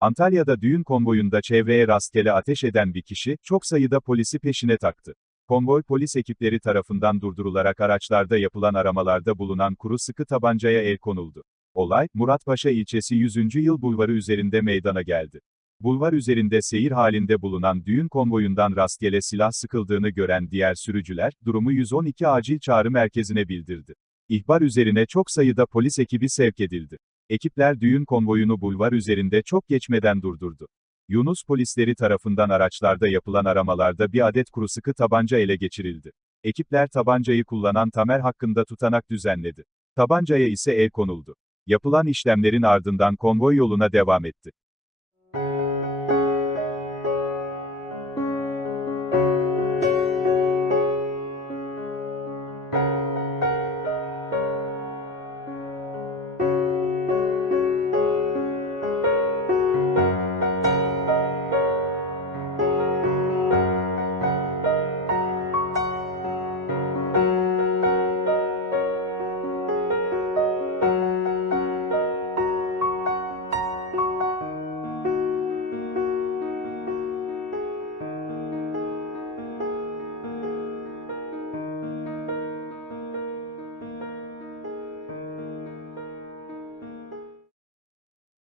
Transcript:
Antalya'da düğün konvoyunda çevreye rastgele ateş eden bir kişi, çok sayıda polisi peşine taktı. Konvoy polis ekipleri tarafından durdurularak araçlarda yapılan aramalarda bulunan kuru sıkı tabancaya el konuldu. Olay, Muratpaşa ilçesi 100. yıl bulvarı üzerinde meydana geldi. Bulvar üzerinde seyir halinde bulunan düğün konvoyundan rastgele silah sıkıldığını gören diğer sürücüler, durumu 112 acil çağrı merkezine bildirdi. İhbar üzerine çok sayıda polis ekibi sevk edildi. Ekipler düğün konvoyunu bulvar üzerinde çok geçmeden durdurdu. Yunus polisleri tarafından araçlarda yapılan aramalarda bir adet kuru sıkı tabanca ele geçirildi. Ekipler tabancayı kullanan Tamer hakkında tutanak düzenledi. Tabancaya ise el konuldu. Yapılan işlemlerin ardından konvoy yoluna devam etti.